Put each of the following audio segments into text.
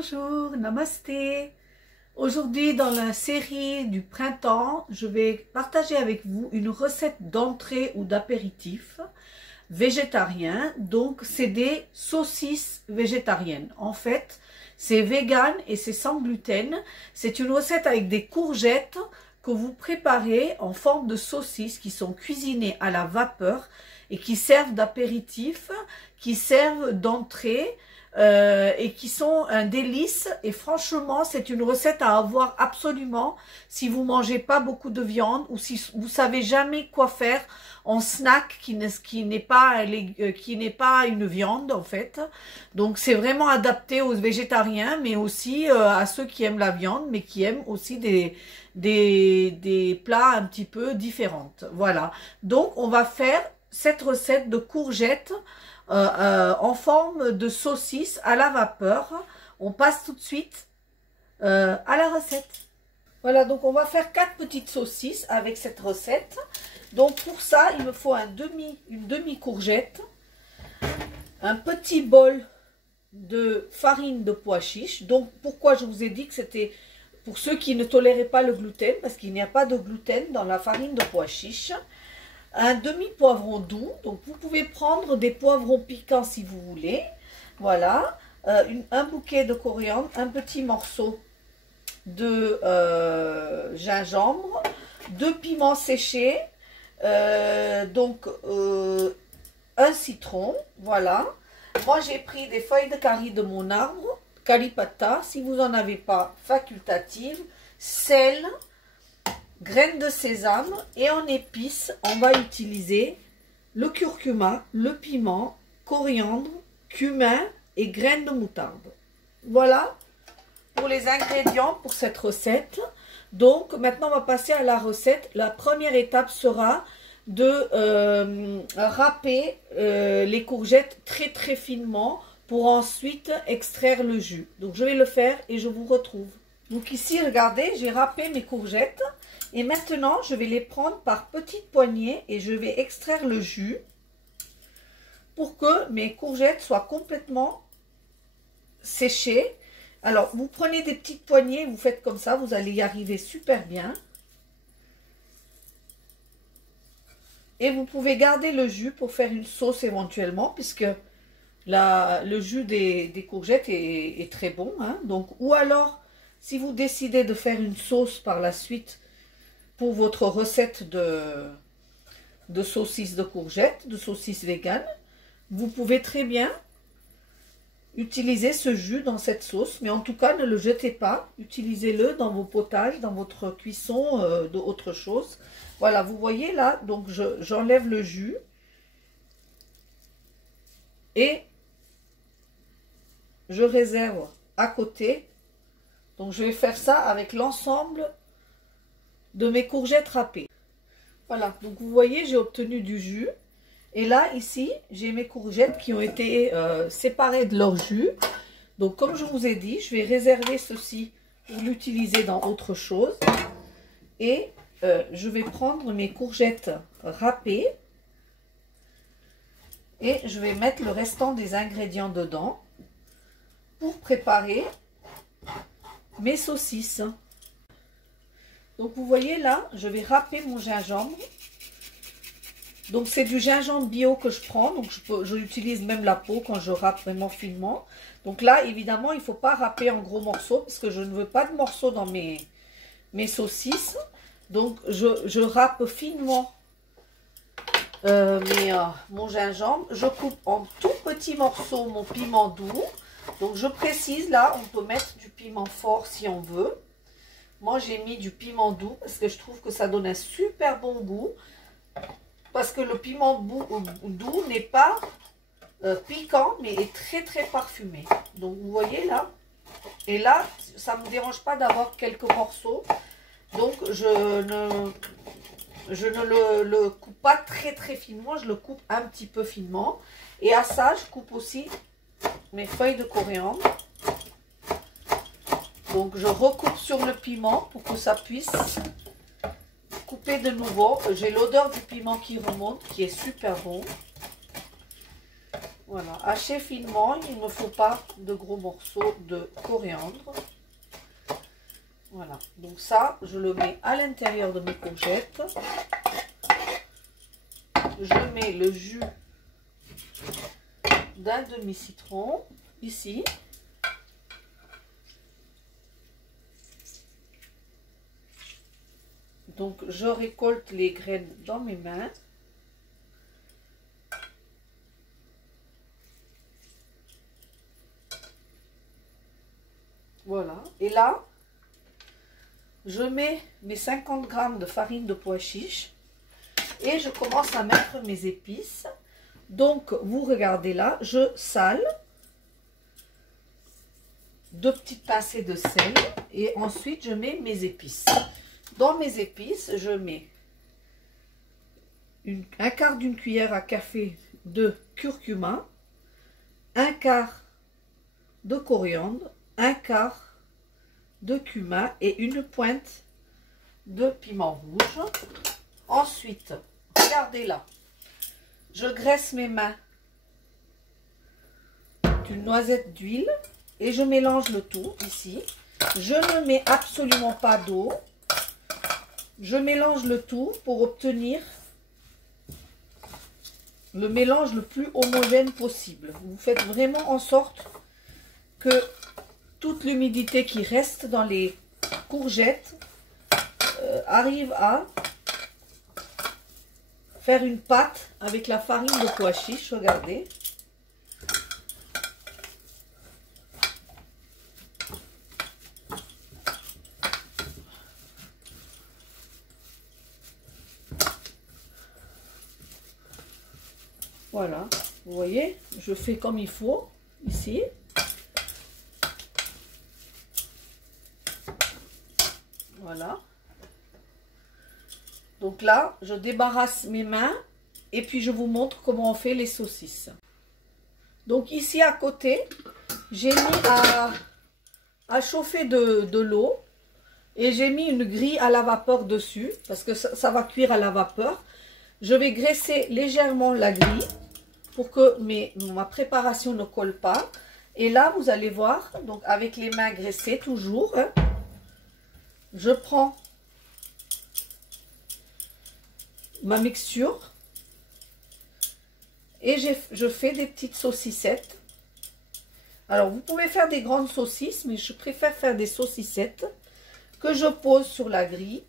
Bonjour, namasté. Aujourd'hui, dans la série du printemps, je vais partager avec vous une recette d'entrée ou d'apéritif végétarien. Donc, c'est des saucisses végétariennes. En fait, c'est vegan et c'est sans gluten. C'est une recette avec des courgettes que vous préparez en forme de saucisses qui sont cuisinées à la vapeur et qui servent d'apéritif, qui servent d'entrée. Et qui sont un délice, et franchement c'est une recette à avoir absolument si vous mangez pas beaucoup de viande ou si vous savez jamais quoi faire en snack qui n'est pas une viande en fait. Donc c'est vraiment adapté aux végétariens mais aussi à ceux qui aiment la viande mais qui aiment aussi des plats un petit peu différents. Voilà, donc on va faire cette recette de courgettes en forme de saucisse à la vapeur. On passe tout de suite à la recette. Voilà, donc on va faire 4 petites saucisses avec cette recette. Donc pour ça, il me faut une demi courgette, un petit bol de farine de pois chiche. Donc pourquoi je vous ai dit que c'était pour ceux qui ne toléraient pas le gluten, parce qu'il n'y a pas de gluten dans la farine de pois chiche. Un demi-poivron doux, donc vous pouvez prendre des poivrons piquants si vous voulez. Voilà, un bouquet de coriandre, un petit morceau de gingembre, 2 piments séchés, donc un citron, voilà. Moi j'ai pris des feuilles de curry de mon arbre, Kalipata, si vous n'en avez pas, facultative, sel, graines de sésame, et en épices, on va utiliser le curcuma, le piment, coriandre, cumin et graines de moutarde. Voilà pour les ingrédients pour cette recette. Donc maintenant on va passer à la recette. La première étape sera de râper les courgettes très finement pour ensuite extraire le jus. Donc je vais le faire et je vous retrouve. Donc ici regardez, j'ai râpé mes courgettes. Et maintenant, je vais les prendre par petites poignées et je vais extraire le jus pour que mes courgettes soient complètement séchées. Alors, vous prenez des petites poignées, vous faites comme ça, vous allez y arriver super bien. Et vous pouvez garder le jus pour faire une sauce éventuellement, puisque le jus des courgettes est très bon. Hein. Donc, ou alors, si vous décidez de faire une sauce par la suite, pour votre recette de saucisses de courgettes, de saucisses véganes, vous pouvez très bien utiliser ce jus dans cette sauce, mais en tout cas ne le jetez pas, utilisez-le dans vos potages, dans votre cuisson d'autre chose. Voilà, vous voyez là, donc j'enlève le jus et je réserve à côté. Donc je vais faire ça avec l'ensemble de mes courgettes râpées. Voilà, donc vous voyez, j'ai obtenu du jus. Et là, ici, j'ai mes courgettes qui ont été séparées de leur jus. Donc, comme je vous ai dit, je vais réserver ceci pour l'utiliser dans autre chose. Et je vais prendre mes courgettes râpées. Et je vais mettre le restant des ingrédients dedans pour préparer mes saucisses. Donc vous voyez là, je vais râper mon gingembre. Donc c'est du gingembre bio que je prends. Donc je utilise même la peau quand je râpe vraiment finement. Donc là évidemment il ne faut pas râper en gros morceaux parce que je ne veux pas de morceaux dans mes saucisses. Donc je râpe finement mon gingembre. Je coupe en tout petits morceaux mon piment doux. Donc je précise là, on peut mettre du piment fort si on veut. Moi, j'ai mis du piment doux parce que je trouve que ça donne un super bon goût. Parce que le piment doux n'est pas piquant, mais est très très parfumé. Donc, vous voyez là. Et là, ça ne me dérange pas d'avoir quelques morceaux. Donc, je ne le coupe pas très finement. Je le coupe un petit peu finement. Et à ça, je coupe aussi mes feuilles de coriandre. Donc je recoupe sur le piment pour que ça puisse couper de nouveau. J'ai l'odeur du piment qui remonte, qui est super bon. Voilà, haché finement, il ne me faut pas de gros morceaux de coriandre. Voilà, donc ça, je le mets à l'intérieur de mes courgettes. Je mets le jus d'un demi-citron, ici. Donc, je récolte les graines dans mes mains. Voilà. Et là, je mets mes 50 g de farine de pois chiche. Et je commence à mettre mes épices. Donc, vous regardez là, je sale. 2 petites pincées de sel. Et ensuite, je mets mes épices. Dans mes épices, je mets un quart d'une cuillère à café de curcuma, un quart de coriandre, un quart de cumin et une pointe de piment rouge. Ensuite, regardez là, je graisse mes mains d'une noisette d'huile et je mélange le tout ici. Je ne mets absolument pas d'eau. Je mélange le tout pour obtenir le mélange le plus homogène possible. Vous faites vraiment en sorte que toute l'humidité qui reste dans les courgettes arrive à faire une pâte avec la farine de pois chiche. Regardez. Voilà, vous voyez, je fais comme il faut, ici. Voilà. Donc là, je débarrasse mes mains et puis je vous montre comment on fait les saucisses. Donc ici à côté, j'ai mis à chauffer de l'eau et j'ai mis une grille à la vapeur dessus parce que ça va cuire à la vapeur. Je vais graisser légèrement la grille pour que ma préparation ne colle pas. Et là, vous allez voir, donc avec les mains graissées toujours, hein, je prends ma mixture et je fais des petites saucissettes. Alors, vous pouvez faire des grandes saucisses, mais je préfère faire des saucissettes que je pose sur la grille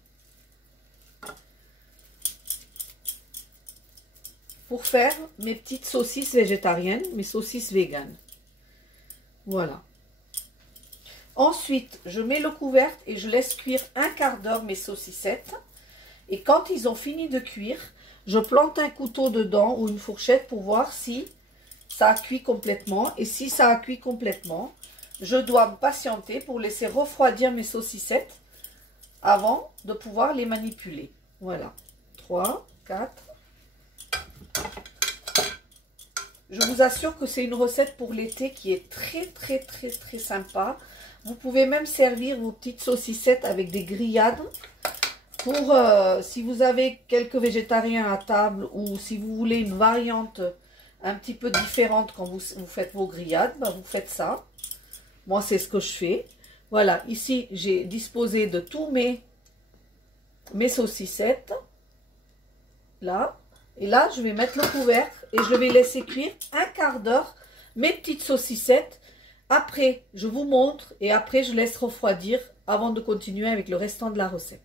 pour faire mes petites saucisses végétariennes, mes saucisses véganes. Voilà. Ensuite, je mets le couvercle et je laisse cuire un quart d'heure mes saucissettes. Et quand ils ont fini de cuire, je plante un couteau dedans ou une fourchette pour voir si ça a cuit complètement. Et si ça a cuit complètement, je dois me patienter pour laisser refroidir mes saucissettes avant de pouvoir les manipuler. Voilà. 3, 4. Je vous assure que c'est une recette pour l'été qui est très sympa. Vous pouvez même servir vos petites saucissettes avec des grillades. Pour si vous avez quelques végétariens à table ou si vous voulez une variante un petit peu différente quand vous faites vos grillades, ben vous faites ça. Moi, c'est ce que je fais. Voilà, ici, j'ai disposé de tous mes saucissettes. Là. Et là, je vais mettre le couvercle et je vais laisser cuire un quart d'heure mes petites saucissettes. Après, je vous montre et après, je laisse refroidir avant de continuer avec le restant de la recette.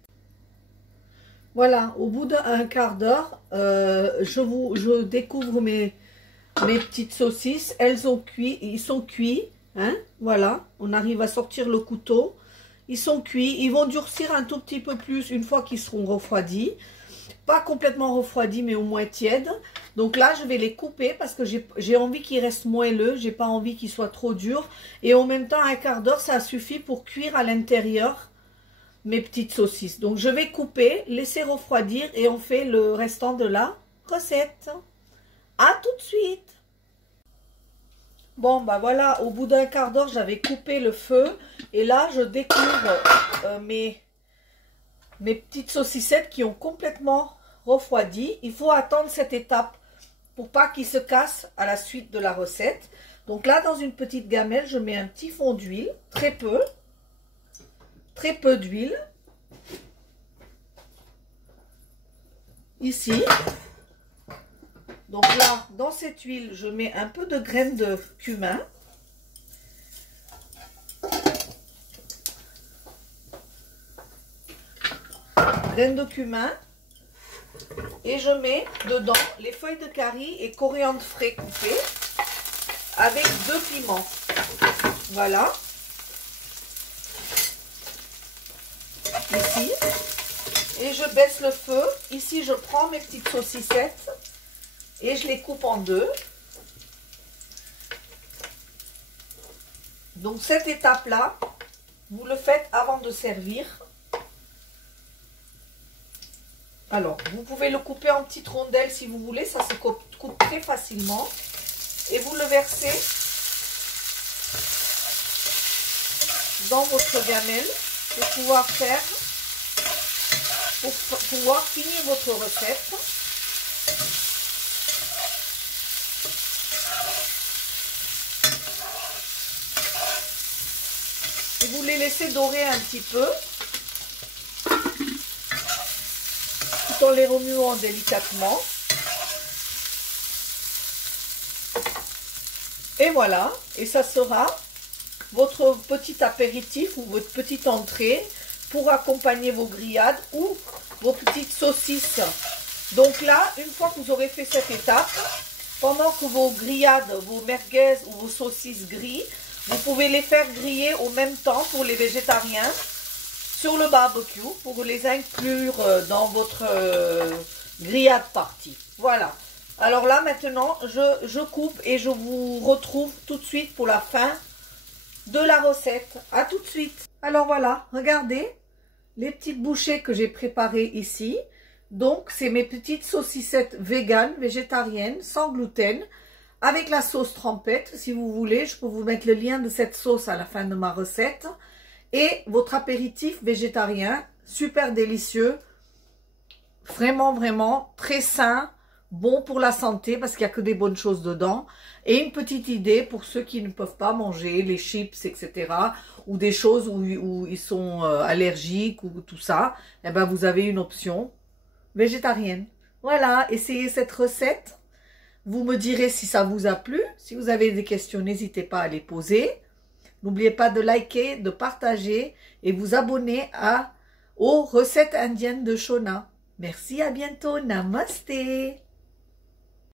Voilà, au bout d'un quart d'heure, je découvre mes petites saucisses. Elles ont cuit, ils sont cuits. Hein, voilà, on arrive à sortir le couteau. Ils sont cuits, ils vont durcir un tout petit peu plus une fois qu'ils seront refroidis. Pas complètement refroidis, mais au moins tièdes. Donc là, je vais les couper parce que j'ai envie qu'ils restent moelleux. J'ai pas envie qu'ils soient trop durs. Et en même temps, un quart d'heure, ça suffit pour cuire à l'intérieur mes petites saucisses. Donc, je vais couper, laisser refroidir et on fait le restant de la recette. À tout de suite. Bon, bah voilà, au bout d'un quart d'heure, j'avais coupé le feu. Et là, je découvre mes petites saucissettes qui ont complètement refroidi. Il faut attendre cette étape pour pas qu'il se casse à la suite de la recette. Donc là, dans une petite gamelle, je mets un petit fond d'huile, très peu d'huile. Ici. Donc là, dans cette huile, je mets un peu de graines de cumin. Graines de cumin. Et je mets dedans les feuilles de curry et coriandre frais coupé avec 2 piments. Voilà. Ici. Et je baisse le feu. Ici, je prends mes petites saucissettes et je les coupe en 2. Donc cette étape-là, vous le faites avant de servir. Alors, vous pouvez le couper en petites rondelles si vous voulez, ça se coupe très facilement. Et vous le versez dans votre gamelle pour pouvoir finir votre recette. Et vous les laissez dorer un petit peu. En les remuant délicatement. Et voilà, et ça sera votre petit apéritif ou votre petite entrée pour accompagner vos grillades ou vos petites saucisses. Donc là, une fois que vous aurez fait cette étape, pendant que vos grillades, vos merguez ou vos saucisses grillent, vous pouvez les faire griller au même temps pour les végétariens sur le barbecue pour les inclure dans votre grillade party. Voilà. Alors là, maintenant, je coupe et je vous retrouve tout de suite pour la fin de la recette. À tout de suite. Alors voilà, regardez les petites bouchées que j'ai préparées ici. Donc, c'est mes petites saucissettes véganes, végétariennes, sans gluten, avec la sauce trempette. Si vous voulez, je peux vous mettre le lien de cette sauce à la fin de ma recette. Et votre apéritif végétarien, super délicieux, vraiment, vraiment très sain, bon pour la santé parce qu'il n'y a que des bonnes choses dedans. Et une petite idée pour ceux qui ne peuvent pas manger les chips, etc. ou des choses où ils sont allergiques ou tout ça, eh ben vous avez une option végétarienne. Voilà, essayez cette recette. Vous me direz si ça vous a plu. Si vous avez des questions, n'hésitez pas à les poser. N'oubliez pas de liker, de partager et vous abonner aux recettes indiennes de Shona. Merci, à bientôt. Namasté.